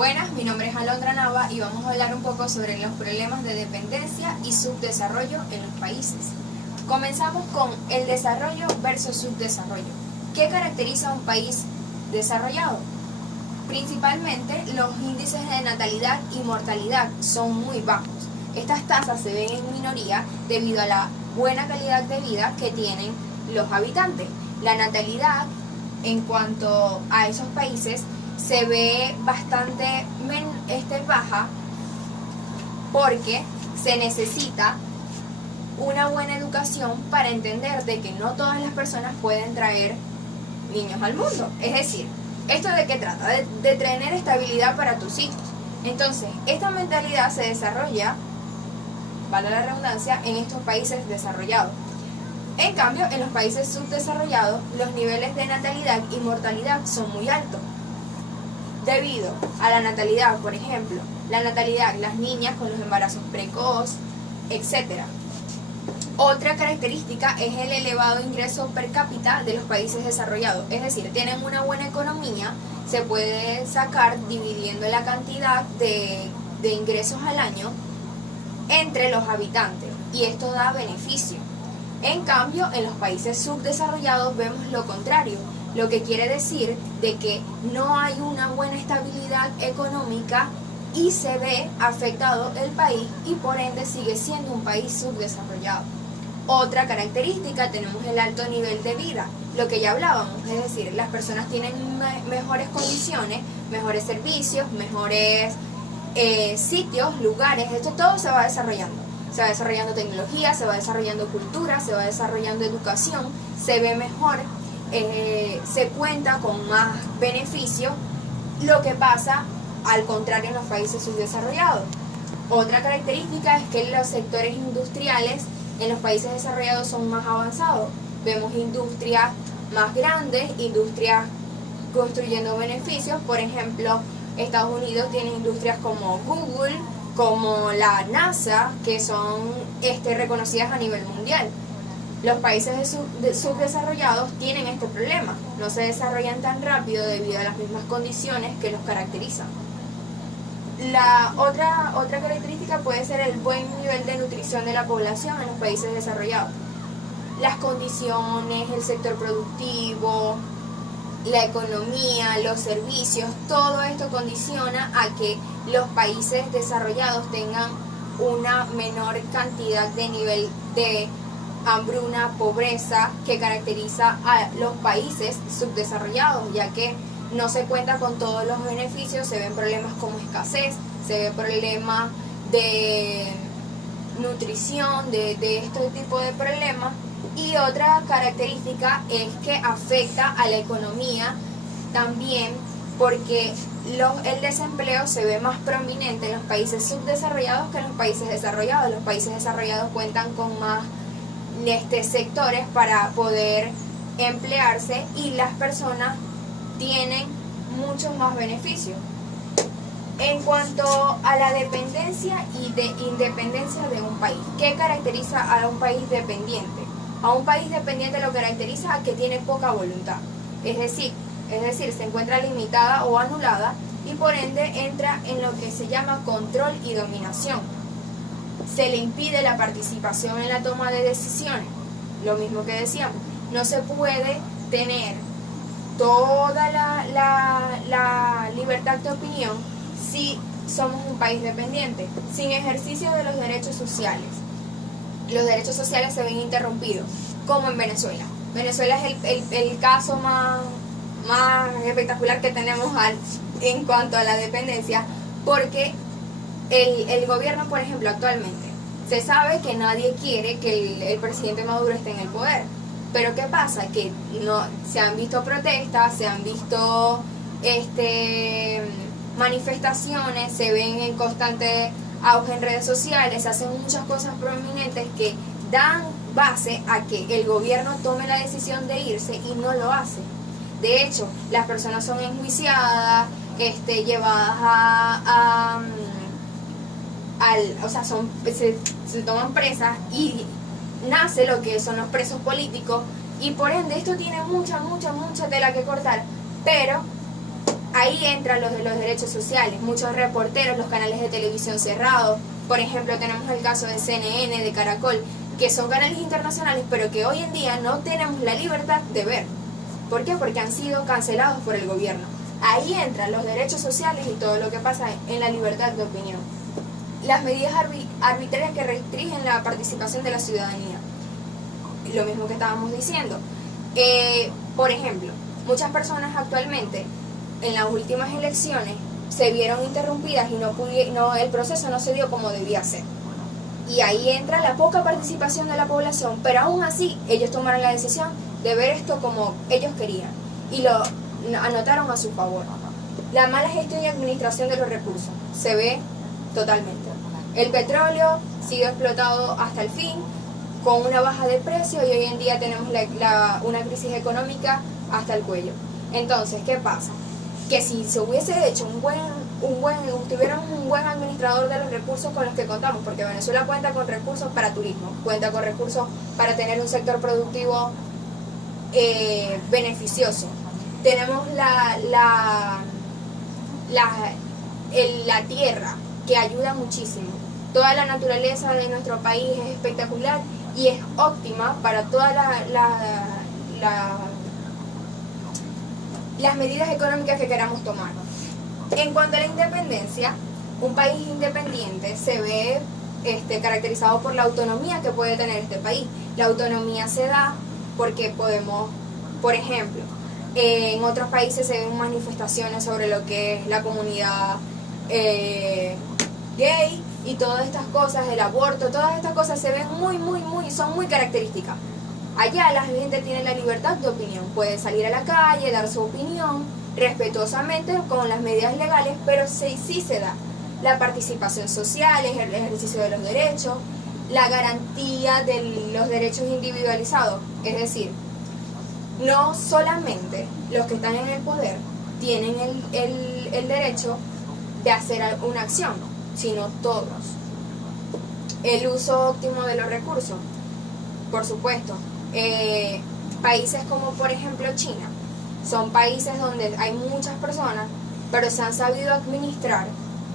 Buenas, mi nombre es Alondra Nava y vamos a hablar un poco sobre los problemas de dependencia y subdesarrollo en los países. Comenzamos con el desarrollo versus subdesarrollo. ¿Qué caracteriza a un país desarrollado? Principalmente los índices de natalidad y mortalidad son muy bajos. Estas tasas se ven en minoría debido a la buena calidad de vida que tienen los habitantes. La natalidad en cuanto a esos países se ve bastante baja porque se necesita una buena educación para entender de que no todas las personas pueden traer niños al mundo. Es decir, ¿esto de qué trata? De tener estabilidad para tus hijos. Entonces, esta mentalidad se desarrolla, vale la redundancia, en estos países desarrollados. En cambio, en los países subdesarrollados, los niveles de natalidad y mortalidad son muy altos. Debido a la natalidad, por ejemplo, la natalidad, las niñas con los embarazos precoz, etc. Otra característica es el elevado ingreso per cápita de los países desarrollados. Es decir, tienen una buena economía, se puede sacar dividiendo la cantidad de ingresos al año entre los habitantes y esto da beneficio. En cambio, en los países subdesarrollados vemos lo contrario, lo que quiere decir de que no hay una buena estabilidad económica y se ve afectado el país y por ende sigue siendo un país subdesarrollado. Otra característica, tenemos el alto nivel de vida, lo que ya hablábamos, es decir, las personas tienen mejores condiciones, mejores servicios, mejores sitios, lugares, esto todo se va desarrollando. Se va desarrollando tecnología, se va desarrollando cultura, se va desarrollando educación, se ve mejor, se cuenta con más beneficios, lo que pasa al contrario en los países subdesarrollados. Otra característica es que los sectores industriales en los países desarrollados son más avanzados. Vemos industrias más grandes, industrias construyendo beneficios. Por ejemplo, Estados Unidos tiene industrias como Google, como la NASA, que son reconocidas a nivel mundial. Los países subdesarrollados tienen este problema, no se desarrollan tan rápido debido a las mismas condiciones que los caracterizan. La otra característica puede ser el buen nivel de nutrición de la población en los países desarrollados. Las condiciones, el sector productivo, la economía, los servicios, todo esto condiciona a que los países desarrollados tengan una menor cantidad de nivel de hambruna, pobreza que caracteriza a los países subdesarrollados, ya que no se cuenta con todos los beneficios, se ven problemas como escasez, se ven problemas de nutrición, de este tipo de problemas. Y otra característica es que afecta a la economía también porque el desempleo se ve más prominente en los países subdesarrollados que en los países desarrollados. Los países desarrollados cuentan con más sectores para poder emplearse y las personas tienen muchos más beneficios. En cuanto a la dependencia y de independencia de un país, ¿qué caracteriza a un país dependiente? A un país dependiente lo caracteriza a que tiene poca voluntad, es decir, se encuentra limitada o anulada y por ende entra en lo que se llama control y dominación. Se le impide la participación en la toma de decisiones, lo mismo que decíamos, no se puede tener toda la libertad de opinión si somos un país dependiente, sin ejercicio de los derechos sociales. Los derechos sociales se ven interrumpidos, como en Venezuela. Venezuela es el caso más espectacular que tenemos en cuanto a la dependencia, porque el gobierno, por ejemplo, actualmente, se sabe que nadie quiere que el presidente Maduro esté en el poder. Pero ¿qué pasa? Que no se han visto protestas, se han visto manifestaciones, se ven en constante auge en redes sociales, se hacen muchas cosas prominentes que dan base a que el gobierno tome la decisión de irse y no lo hace. De hecho, las personas son enjuiciadas, llevadas se toman presas y nace lo que son los presos políticos y por ende esto tiene mucha tela que cortar, pero Ahí entran los de los derechos sociales, muchos reporteros, los canales de televisión cerrados. Por ejemplo, tenemos el caso de CNN, de Caracol, que son canales internacionales, pero que hoy en día no tenemos la libertad de ver. ¿Por qué? Porque han sido cancelados por el gobierno. Ahí entran los derechos sociales y todo lo que pasa en la libertad de opinión. Las medidas arbitrarias que restringen la participación de la ciudadanía. Lo mismo que estábamos diciendo. Por ejemplo, muchas personas actualmente, en las últimas elecciones, se vieron interrumpidas y el proceso no se dio como debía ser. Y ahí entra la poca participación de la población, pero aún así ellos tomaron la decisión de ver esto como ellos querían y lo anotaron a su favor. La mala gestión y administración de los recursos se ve totalmente. El petróleo sigue explotado hasta el fin, con una baja de precio, y hoy en día tenemos una crisis económica hasta el cuello. Entonces, ¿qué pasa? Que si se hubiese hecho tuviéramos un buen administrador de los recursos con los que contamos, porque Venezuela cuenta con recursos para turismo, cuenta con recursos para tener un sector productivo beneficioso. Tenemos la tierra, que ayuda muchísimo. Toda la naturaleza de nuestro país es espectacular y es óptima para todas las medidas económicas que queramos tomar. En cuanto a la independencia, un país independiente se ve caracterizado por la autonomía que puede tener este país. La autonomía se da porque podemos, por ejemplo, en otros países se ven manifestaciones sobre lo que es la comunidad gay y todas estas cosas, el aborto, todas estas cosas se ven son muy características. Allá la gente tiene la libertad de opinión, puede salir a la calle, dar su opinión respetuosamente con las medidas legales, pero sí se da la participación social, el ejercicio de los derechos, la garantía de los derechos individualizados. Es decir, no solamente los que están en el poder tienen el derecho de hacer una acción, sino todos. El uso óptimo de los recursos, por supuesto. Países como por ejemplo China, son países donde hay muchas personas, pero se han sabido administrar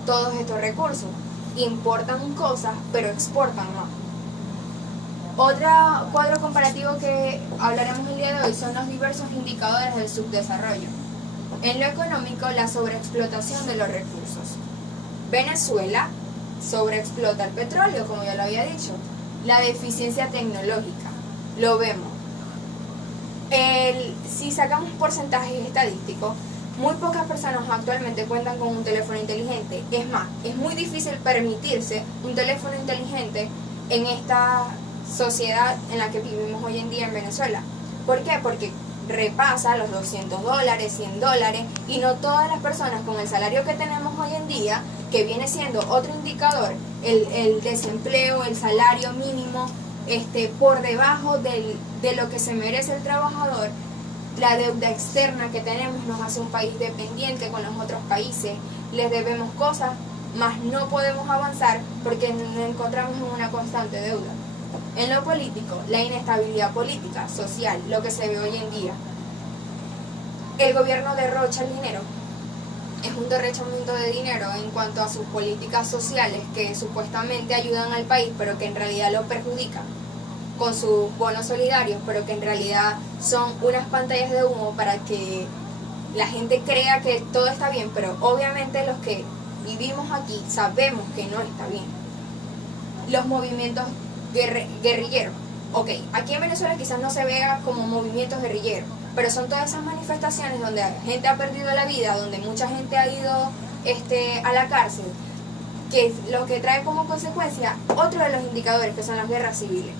todos estos recursos. Importan cosas, pero exportan más. Otro cuadro comparativo que hablaremos el día de hoy son los diversos indicadores del subdesarrollo. En lo económico, la sobreexplotación de los recursos. Venezuela sobreexplota el petróleo, como ya lo había dicho. La deficiencia tecnológica, lo vemos. Si sacamos porcentajes estadísticos, muy pocas personas actualmente cuentan con un teléfono inteligente. Es más, es muy difícil permitirse un teléfono inteligente en esta sociedad en la que vivimos hoy en día en Venezuela. ¿Por qué? Porque repasa los $200, $100, y no todas las personas con el salario que tenemos hoy en día, que viene siendo otro indicador, el desempleo, el salario mínimo, por debajo de lo que se merece el trabajador. La deuda externa que tenemos nos hace un país dependiente con los otros países, les debemos cosas, mas no podemos avanzar porque nos encontramos en una constante deuda. En lo político, la inestabilidad política, social, lo que se ve hoy en día. El gobierno derrocha el dinero, es un derrochamiento de dinero en cuanto a sus políticas sociales que supuestamente ayudan al país, pero que en realidad lo perjudican, con sus bonos solidarios, pero que en realidad son unas pantallas de humo para que la gente crea que todo está bien, pero obviamente los que vivimos aquí sabemos que no está bien. Los movimientos guerrilleros. Ok, aquí en Venezuela quizás no se vea como movimientos guerrilleros, pero son todas esas manifestaciones donde gente ha perdido la vida, donde mucha gente ha ido a la cárcel, que lo que trae como consecuencia otro de los indicadores, que son las guerras civiles.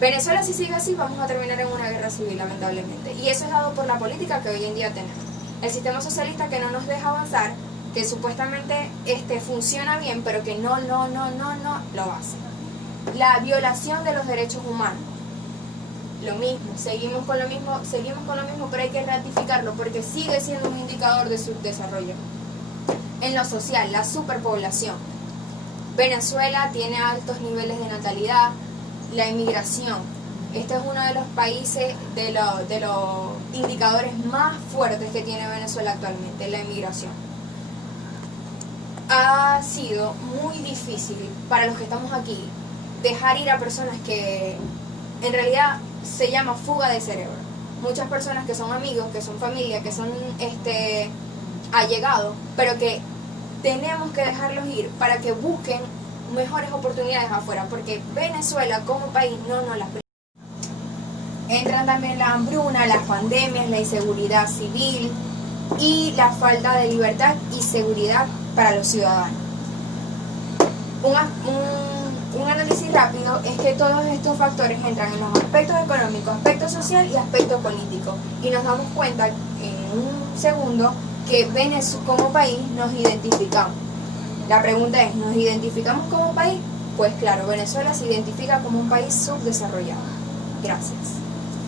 Venezuela, si sigue así, vamos a terminar en una guerra civil, lamentablemente, y eso es dado por la política que hoy en día tenemos. El sistema socialista que no nos deja avanzar, que supuestamente funciona bien, pero que no lo hace. La violación de los derechos humanos. Lo mismo, seguimos con lo mismo, pero hay que ratificarlo porque sigue siendo un indicador de subdesarrollo. En lo social, la superpoblación. Venezuela tiene altos niveles de natalidad, la inmigración, Este es uno de los países, de los indicadores más fuertes que tiene Venezuela actualmente, la inmigración. Ha sido muy difícil para los que estamos aquí dejar ir a personas que en realidad se llama fuga de cerebro. Muchas personas que son amigos, que son familia, que son allegados, pero que tenemos que dejarlos ir para que busquen mejores oportunidades afuera, porque Venezuela como país no nos las permite. Entran también la hambruna, las pandemias, la inseguridad civil y la falta de libertad y seguridad para los ciudadanos. Un análisis rápido es que todos estos factores entran en los aspectos económicos, aspecto social y aspecto político, y nos damos cuenta en un segundo que Venezuela como país nos identificamos. La pregunta es, ¿nos identificamos como país? Pues claro, Venezuela se identifica como un país subdesarrollado. Gracias.